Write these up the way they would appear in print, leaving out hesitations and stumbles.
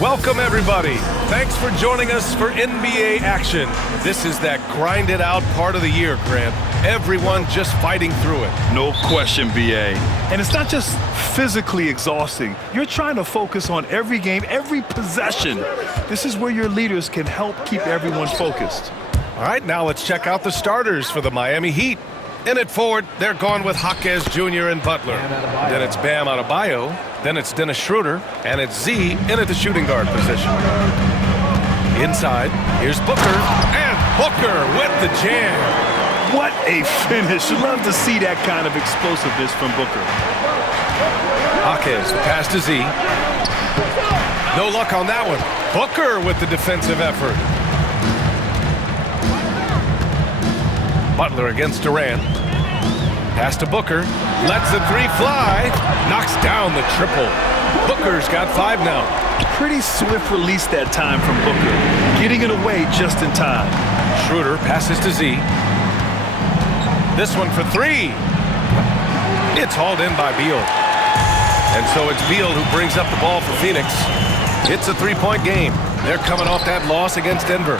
Welcome, everybody. Thanks for joining us for NBA action. This is that grind-it-out part of the year, Grant. Everyone just fighting through it. No question, BA. And it's not just physically exhausting. You're trying to focus on every game, every possession. This is where your leaders can help keep everyone focused. All right, now let's check out the starters for the Miami Heat. In at forward, they're going with Jaquez Jr. and Butler. Then it's Bam Adebayo. Then it's Dennis Schroeder. And it's Z in at the shooting guard position. Inside, here's Booker. And Booker with the jam. What a finish. Love to see that kind of explosiveness from Booker. Jaquez, the pass to Z. No luck on that one. Booker with the defensive effort. Butler against Durant. Pass to Booker. Lets the three fly. Knocks down the triple. Booker's got 5 now. Pretty swift release that time from Booker. Getting it away just in time. Schroeder passes to Z. This one for 3. It's hauled in by Beal. And so it's Beal who brings up the ball for Phoenix. It's a 3-point game. They're coming off that loss against Denver.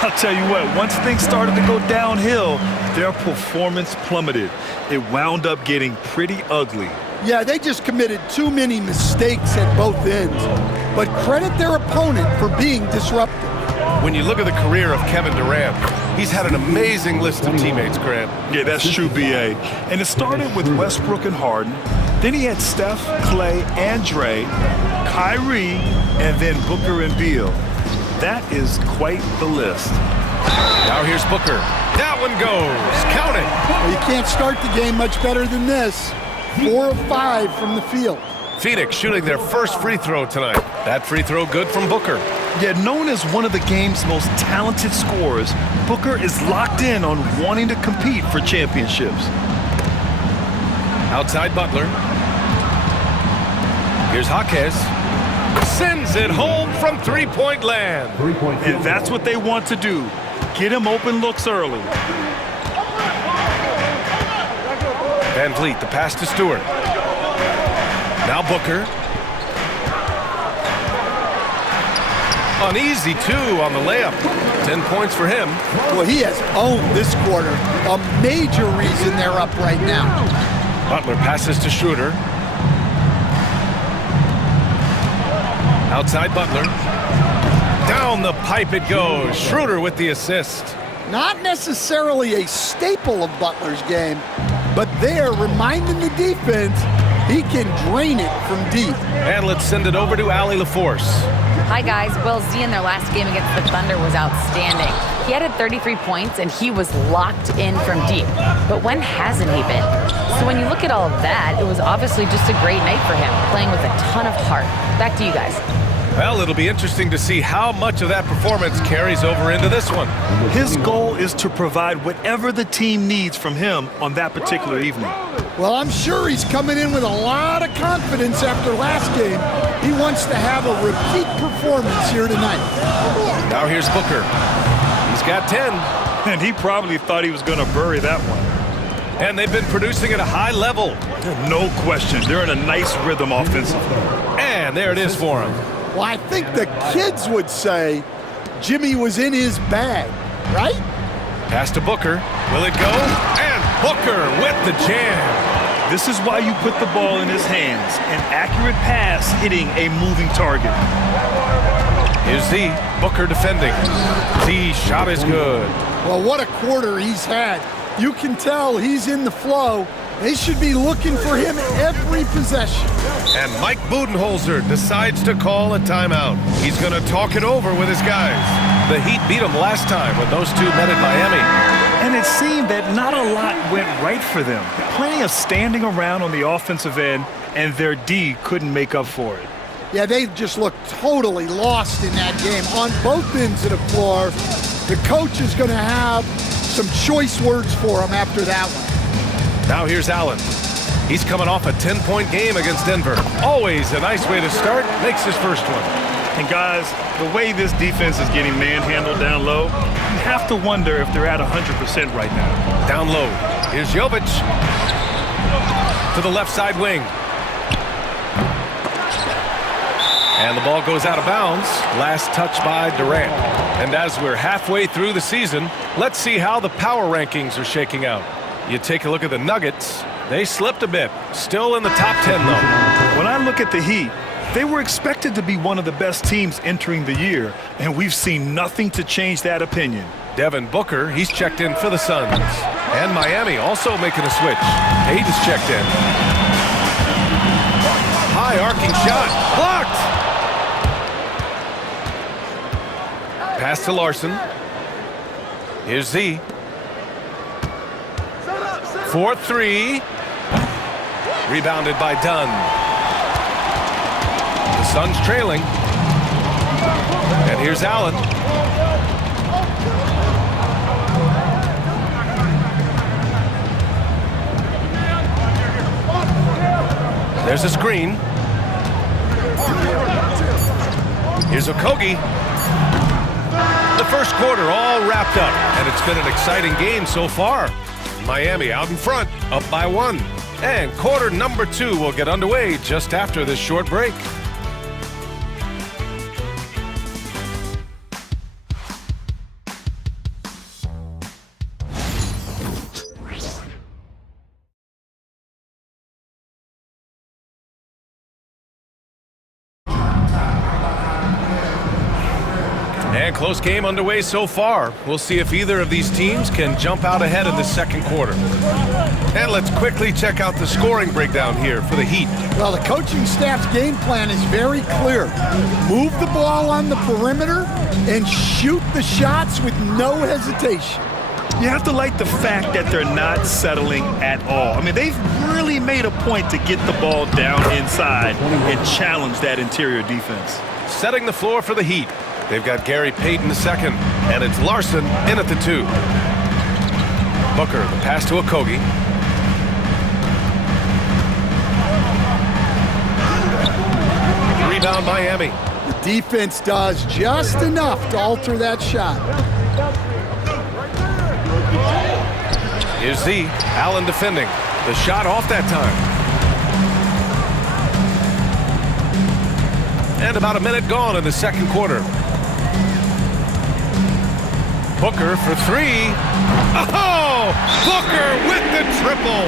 I'll tell you what, once things started to go downhill, their performance plummeted. It wound up getting pretty ugly. Yeah, they just committed too many mistakes at both ends. But credit their opponent for being disruptive. When you look at the career of Kevin Durant, he's had an amazing list of teammates, Grant. Yeah, that's true, BA. And it started with Westbrook and Harden. Then he had Steph, Clay, and Dre, Kyrie, and then Booker and Beal. That is quite the list. Now here's Booker. That one goes. Count it. Well, you can't start the game much better than this. 4 of 5 from the field. Phoenix shooting their first free throw tonight. That free throw good from Booker. Yet known as one of the game's most talented scorers, Booker is locked in on wanting to compete for championships. Outside Butler. Here's Jaquez. Sends it home from three-point land. And that's what they want to do. Get him open looks early. Van Vliet, the pass to Stewart. Now Booker. Uneasy, too, on the layup. 10 points for him. Well, he has owned this quarter. A major reason they're up right now. Butler passes to Schroeder. Outside Butler. Down the pipe it goes. Schroeder with the assist. Not necessarily a staple of Butler's game, but they're reminding the defense he can drain it from deep. And let's send it over to Allie LaForce. Hi, guys. Well, Z in their last game against the Thunder was outstanding. He added 33 points, and he was locked in from deep. But when hasn't he been? So when you look at all of that, it was obviously just a great night for him, playing with a ton of heart. Back to you guys. Well, it'll be interesting to see how much of that performance carries over into this one. His goal is to provide whatever the team needs from him on that particular evening. Well, I'm sure he's coming in with a lot of confidence after last game. He wants to have a repeat performance here tonight. Now here's Booker. He's got 10. And he probably thought he was going to bury that one. And they've been producing at a high level. No question. They're in a nice rhythm offensively. And there it is for him. Well, I think the kids would say Jimmy was in his bag, right? Pass to Booker. Will it go? And Booker with the jam. This is why you put the ball in his hands. An accurate pass hitting a moving target. Here's Z. Booker defending. Z shot is good. Well, what a quarter he's had. You can tell he's in the flow. They should be looking for him every possession. And Mike Budenholzer decides to call a timeout. He's going to talk it over with his guys. The Heat beat them last time when those two met in Miami. And it seemed that not a lot went right for them. Plenty of standing around on the offensive end, and their D couldn't make up for it. Yeah, they just looked totally lost in that game on both ends of the floor. The coach is going to have some choice words for him after that one. Now here's Allen. He's coming off a 10-point game against Denver. Always a nice way to start. Makes his first one. And guys, the way this defense is getting manhandled down low, you have to wonder if they're at 100% right now. Down low. Here's Jovic. To the left side wing. And the ball goes out of bounds. Last touch by Durant. And as we're halfway through the season, let's see how the power rankings are shaking out. You take a look at the Nuggets. They slipped a bit. Still in the top 10, though. When I look at the Heat, they were expected to be one of the best teams entering the year, and we've seen nothing to change that opinion. Devin Booker, he's checked in for the Suns. And Miami also making a switch. Page is checked in. High arcing shot. Blocked! Pass to Larson. Here's Z. 4-3. Rebounded by Dunn. The Suns trailing. And here's Allen. There's a screen. Here's Okogie. The first quarter all wrapped up, and it's been an exciting game so far. Miami out in front, up by 1. And quarter number 2 will get underway just after this short break. And close game underway so far. We'll see if either of these teams can jump out ahead in the second quarter. And let's quickly check out the scoring breakdown here for the Heat. Well, the coaching staff's game plan is very clear. Move the ball on the perimeter and shoot the shots with no hesitation. You have to like the fact that they're not settling at all. I mean, they've really made a point to get the ball down inside and challenge that interior defense. Setting the floor for the Heat. They've got Gary Payton the second, and it's Larson in at the 2. Booker, the pass to Okogie. Rebound Miami. The defense does just enough to alter that shot. Here's Z. Allen defending. The shot off that time. And about a minute gone in the second quarter. Booker for 3. Oh! Booker with the triple!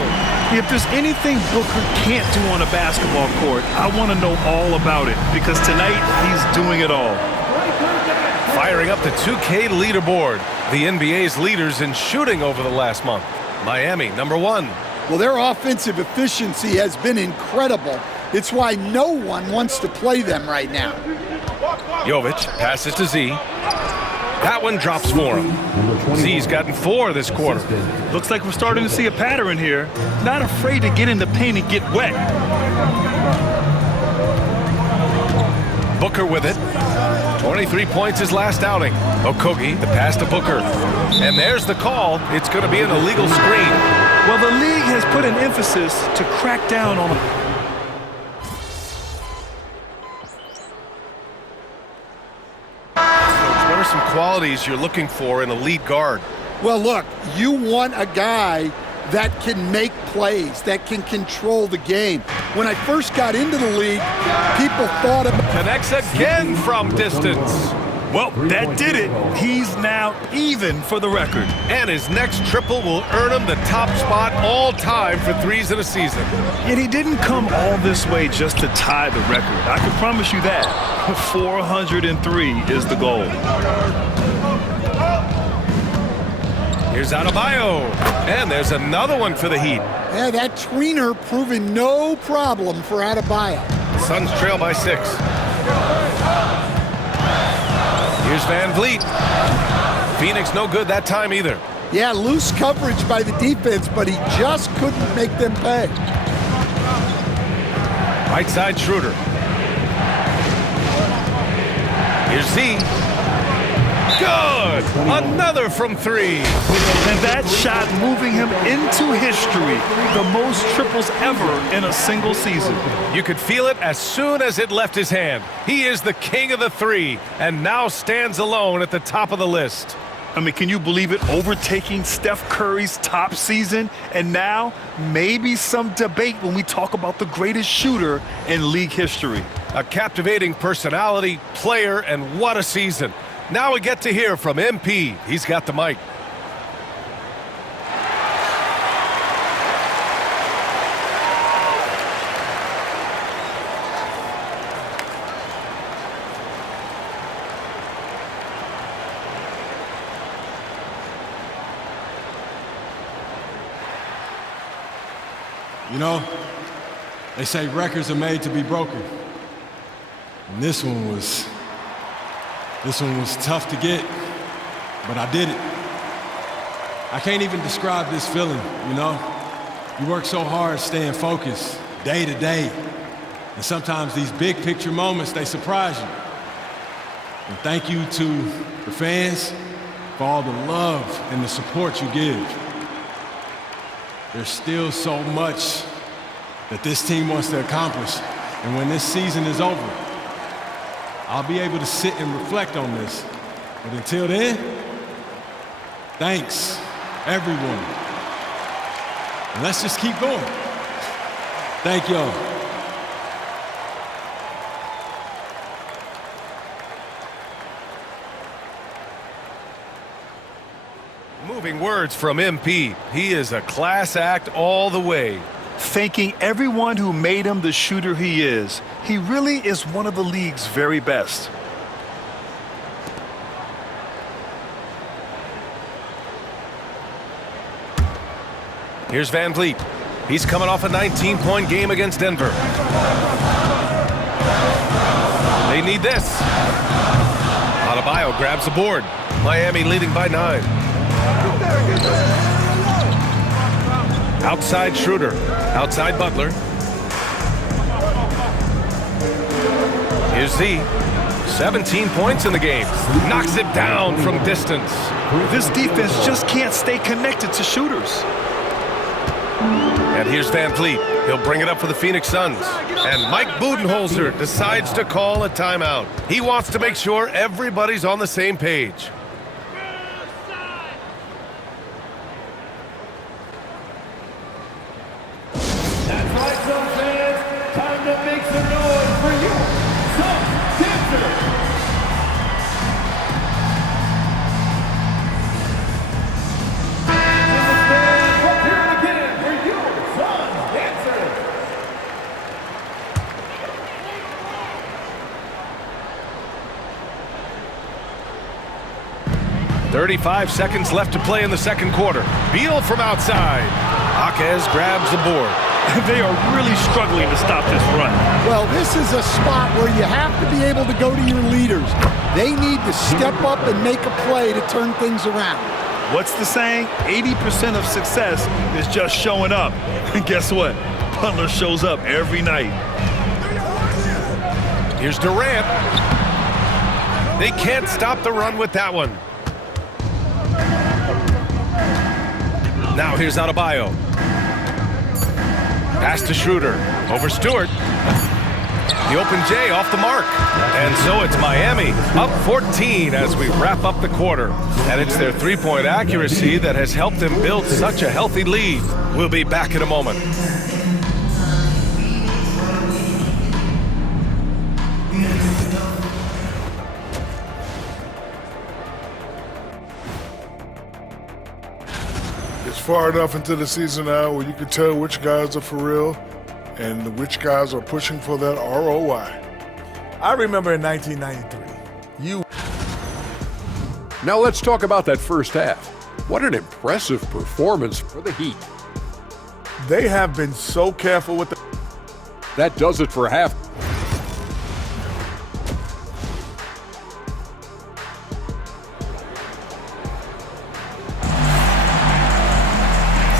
If there's anything Booker can't do on a basketball court, I want to know all about it, because tonight he's doing it all. Firing up the 2K leaderboard. The NBA's leaders in shooting over the last month. Miami, number 1. Well, their offensive efficiency has been incredible. It's why no one wants to play them right now. Jovic passes to Z. That one drops for him. Z's gotten 4 this quarter. Looks like we're starting to see a pattern here. Not afraid to get in the paint and get wet. Booker with it. 23 points his last outing. Okogie, the pass to Booker. And there's the call. It's going to be an illegal screen. Well, the league has put an emphasis to crack down on some qualities you're looking for in a lead guard. Well, look, you want a guy that can make plays, that can control the game. When I first got into the league, people thought about... Connects again from distance. Well, that did it. He's now even for the record. And his next triple will earn him the top spot all time for threes in a season. Yet he didn't come all this way just to tie the record. I can promise you that. 403 is the goal. Here's Adebayo. And there's another one for the Heat. Yeah, that tweener proving no problem for Adebayo. Suns trail by 6. Here's Van Vliet. Phoenix no good that time either. Yeah, loose coverage by the defense, but he just couldn't make them pay. Right side Schroeder. Here's Z. Good! Another from 3. And that shot moving him into history. The most triples ever in a single season. You could feel it as soon as it left his hand. He is the king of the 3 and now stands alone at the top of the list. I mean, can you believe it? Overtaking Steph Curry's top season, and now maybe some debate when we talk about the greatest shooter in league history. A captivating personality, player, and what a season. Now we get to hear from MP. He's got the mic. You know, they say records are made to be broken. And this one was tough to get, but I did it. I can't even describe this feeling, you know? You work so hard staying focused day to day. And sometimes these big picture moments, they surprise you. And thank you to the fans for all the love and the support you give. There's still so much that this team wants to accomplish. And when this season is over, I'll be able to sit and reflect on this. But until then, thanks, everyone. And let's just keep going. Thank y'all. Moving words from MP. He is a class act all the way. Thanking everyone who made him the shooter he is. He really is one of the league's very best. Here's Van Vliet. He's coming off a 19-point game against Denver. They need this. Adebayo grabs the board. Miami leading by 9. Outside Schroeder. Outside Butler. Here's Z. 17 points in the game. Knocks it down from distance. This defense just can't stay connected to shooters. And here's Van Vliet. He'll bring it up for the Phoenix Suns. And Mike Budenholzer decides to call a timeout. He wants to make sure everybody's on the same page. That's right, Suns fans. Time to make some noise for you, Suns dancers. For you, Suns dancers. 35 seconds left to play in the second quarter. Beal from outside. Jaquez grabs the board. They are really struggling to stop this run. Well, this is a spot where you have to be able to go to your leaders. They need to step up and make a play to turn things around. What's the saying? 80% of success is just showing up. And guess what? Butler shows up every night. Here's Durant. They can't stop the run with that one. Now here's Adebayo. Pass to Schroeder. Over Stewart. The open J off the mark. And so it's Miami up 14 as we wrap up the quarter. And it's their three-point accuracy that has helped them build such a healthy lead. We'll be back in a moment. It's far enough into the season now where you can tell which guys are for real and which guys are pushing for that ROI. I remember in 1993, Now let's talk about that first half. What an impressive performance for the Heat. they have been so careful with the... That does it for half.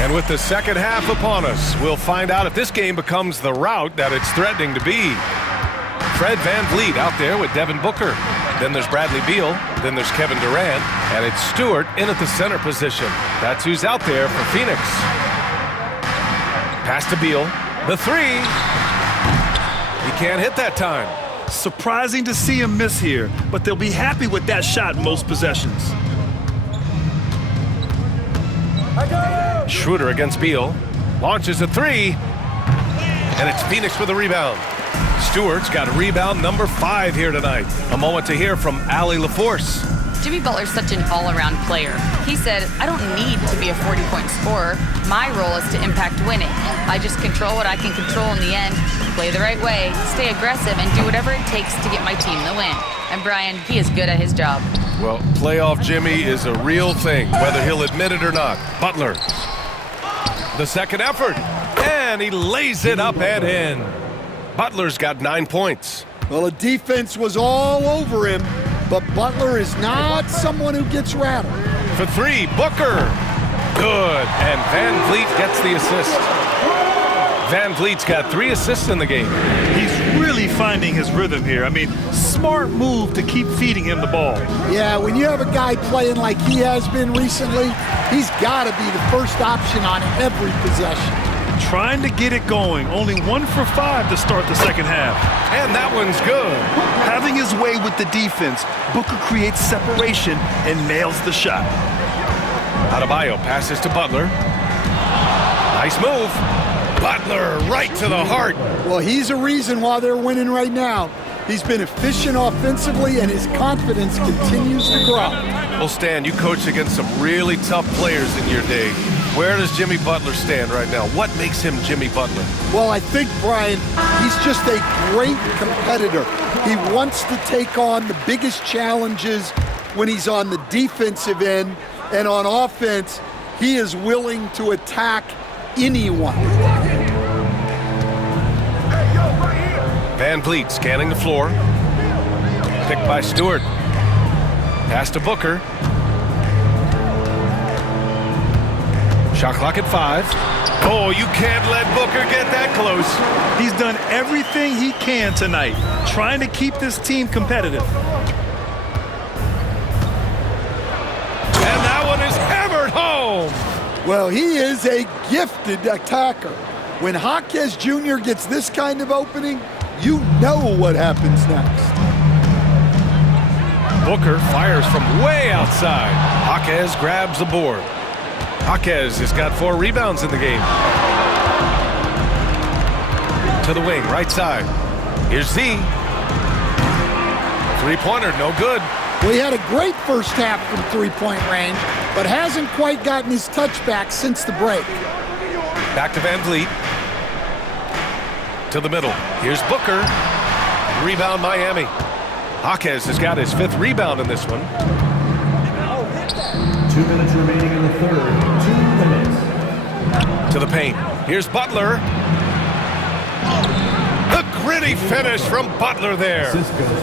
And with the second half upon us, we'll find out if this game becomes the rout that it's threatening to be. Fred VanVleet out there with Devin Booker. Then there's Bradley Beal. Then there's Kevin Durant. And it's Stewart in at the center position. That's who's out there for Phoenix. Pass to Beal. The three. He can't hit that time. Surprising to see him miss here, but they'll be happy with that shot most possessions. Schroeder against Beal. Launches a three. And it's Phoenix with a rebound. Stewart's got a rebound number 5 here tonight. A moment to hear from Allie LaForce. Jimmy Butler's such an all-around player. He said, I don't need to be a 40-point scorer. My role is to impact winning. I just control what I can control in the end, play the right way, stay aggressive, and do whatever it takes to get my team the win. And Brian, he is good at his job. Well, playoff Jimmy is a real thing, whether he'll admit it or not. Butler. The second effort. And he lays it up and in. Butler's got 9 points. Well, the defense was all over him, but Butler is not someone who gets rattled. For 3, Booker. Good. And Van Vliet gets the assist. Van Vliet's got 3 assists in the game. He's really finding his rhythm here. I mean, smart move to keep feeding him the ball. Yeah, when you have a guy playing like he has been recently, he's got to be the first option on every possession. Trying to get it going. Only 1 for 5 to start the second half. And that one's good. Having his way with the defense, Booker creates separation and nails the shot. Adebayo passes to Butler. Nice move. Butler right to the heart. Well, he's a reason why they're winning right now. He's been efficient offensively, and his confidence continues to grow. Well, Stan, you coached against some really tough players in your day. Where does Jimmy Butler stand right now? What makes him Jimmy Butler? Well, I think, Brian, he's just a great competitor. He wants to take on the biggest challenges when he's on the defensive end, and on offense, he is willing to attack anyone. Van Vliet scanning the floor. Picked by Stewart. Pass to Booker. Shot clock at 5. Oh, you can't let Booker get that close. He's done everything he can tonight, trying to keep this team competitive. And that one is hammered home. Well, he is a gifted attacker. When Jaquez Jr. gets this kind of opening, you know what happens next. Booker fires from way outside. Jaquez grabs the board. Jaquez has got 4 rebounds in the game. To the wing, right side. Here's Z. Three-pointer, no good. Well, he had a great first half from three-point range, but hasn't quite gotten his touchback since the break. Back to Van Vliet. To the middle. Here's Booker. Rebound Miami. Jaquez has got his 5th rebound in this one. 2 minutes remaining in the third. 2 minutes. To the paint. Here's Butler. The gritty finish from Butler there.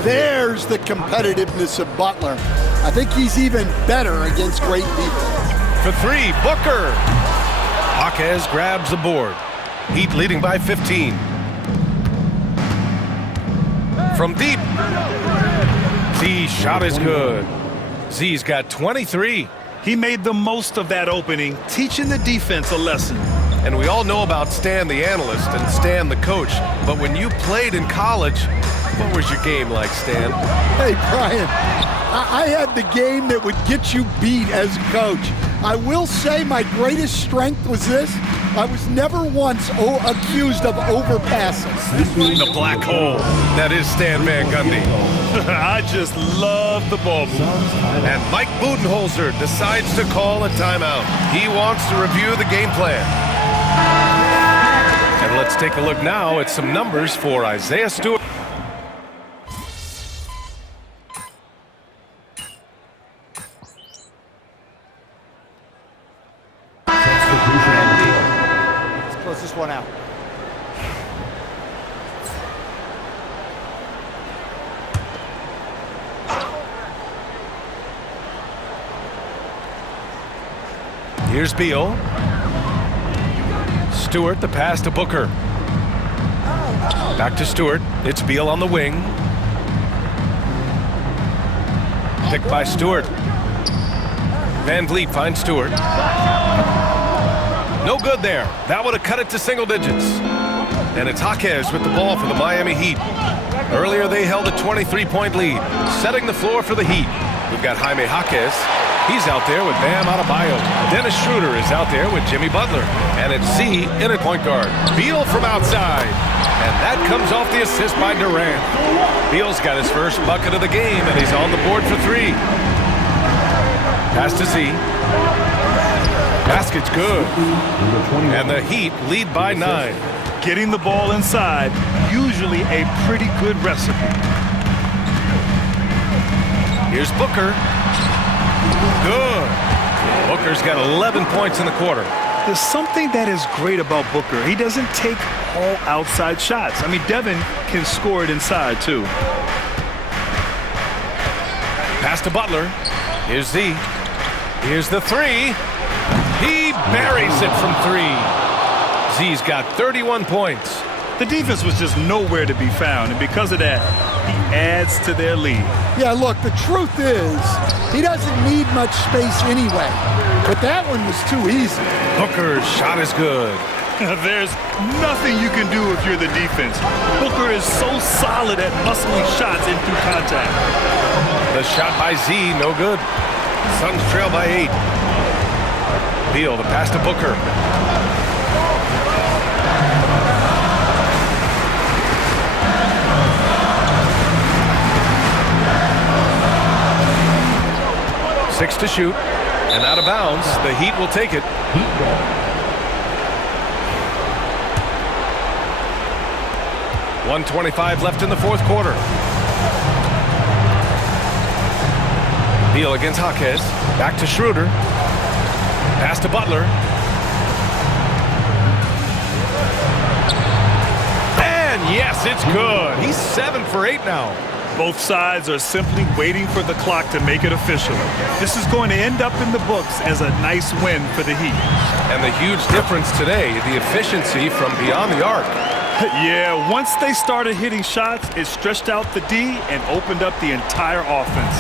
There's the competitiveness of Butler. I think he's even better against great defense. For 3, Booker. Jaquez grabs the board. Heat leading by 15. From deep. Z's shot is good. Z's got 23. He made the most of that opening, teaching the defense a lesson. And we all know about Stan the analyst and Stan the coach, but when you played in college, what was your game like, Stan? Hey, Brian, I had the game that would get you beat as a coach. I will say my greatest strength was this. I was never once accused of overpassing. The black hole. That is Stan Van Gundy. I just love the ball move. And Mike Budenholzer decides to call a timeout. He wants to review the game plan. And let's take a look now at some numbers for Isaiah Stewart. Let's close this one out. Here's Beal. Stewart, the pass to Booker. Back to Stewart. It's Beal on the wing. Picked by Stewart. Van Vliet finds Stewart. No good there. That would have cut it to single digits. And it's Jaquez with the ball for the Miami Heat. Earlier they held a 23-point lead, setting the floor for the Heat. We've got Jaime Jaquez. He's out there with Bam Adebayo. Dennis Schroeder is out there with Jimmy Butler. And it's Z in at point guard. Beal from outside. And that comes off the assist by Durant. Beal's got his first bucket of the game, and he's on the board for 3. Pass to Z. Basket's good. And the Heat lead by 9. Getting the ball inside, usually a pretty good recipe. Here's Booker. Good. Booker's got 11 points in the quarter. There's something that is great about Booker. He doesn't take all outside shots. I mean, Devin can score it inside, too. Pass to Butler. Here's Z. Here's the 3. He buries it from 3. Z's got 31 points. The defense was just nowhere to be found, and because of that, he adds to their lead. Yeah, look, the truth is, he doesn't need much space anyway. But that one was too easy. Booker's shot is good. There's nothing you can do if you're the defense. Booker is so solid at muscling shots in through contact. The shot by Z, no good. Suns trail by 8. Beal, the pass to Booker. Six to shoot, and out of bounds. The Heat will take it. .125 left in the fourth quarter. Beal against Jaquez. Back to Schroeder. Pass to Butler. And yes, it's good. He's 7 for 8 now. Both sides are simply waiting for the clock to make it official. This is going to end up in the books as a nice win for the Heat. And the huge difference today, the efficiency from beyond the arc. Yeah, once they started hitting shots, it stretched out the D and opened up the entire offense.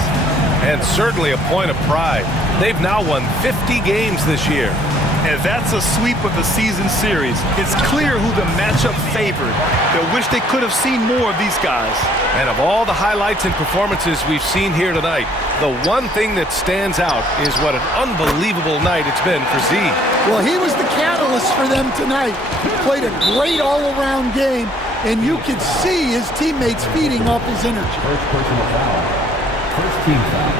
And certainly a point of pride. They've now won 50 games this year. And that's a sweep of the season series. It's clear who the matchup favored. They wish they could have seen more of these guys. And of all the highlights and performances we've seen here tonight, the one thing that stands out is what an unbelievable night it's been for Z. Well, he was the catalyst for them tonight. He played a great all-around game, and you could see his teammates feeding off his energy. First personal foul. First team foul.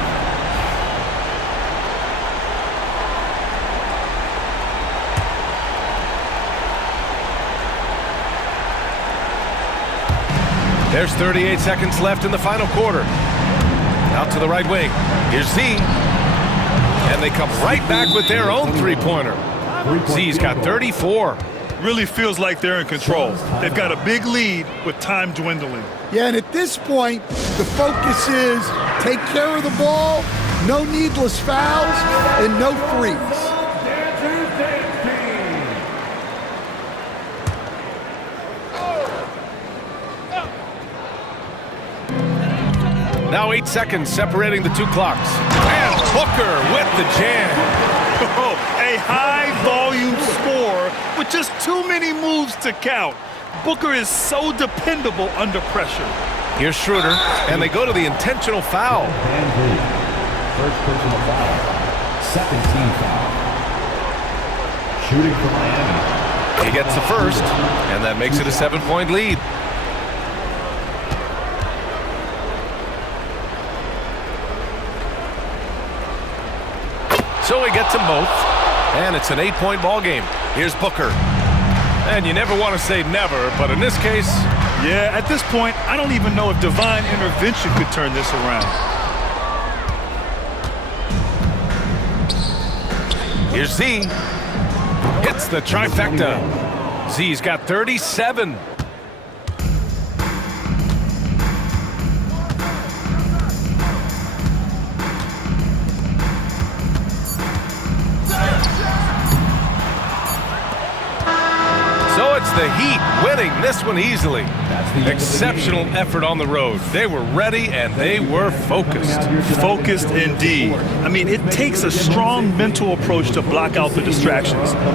There's 38 seconds left in the final quarter. Out to the right wing. Here's Z. And they come right back with their own three-pointer. Z's got 34. Really feels like they're in control. They've got a big lead with time dwindling. Yeah, and at this point, the focus is take care of the ball, no needless fouls, and no threes. Now 8 seconds separating the two clocks. And Booker with the jam. A high-volume score with just too many moves to count. Booker is so dependable under pressure. Here's Schroeder, and they go to the intentional foul. First personal foul. Second team foul. Shooting for Miami. He gets the first, and that makes it a 7-point lead. So he gets them both, and it's an 8-point ball game. Here's Booker. And you never want to say never, but in this case... Yeah, at this point, I don't even know if divine intervention could turn this around. Here's Z. Hits the trifecta. Z's got 37. So it's the Heat winning this one easily. Exceptional effort on the road. They were ready and they were focused. Focused indeed. I mean, it takes a strong mental approach to block out the distractions.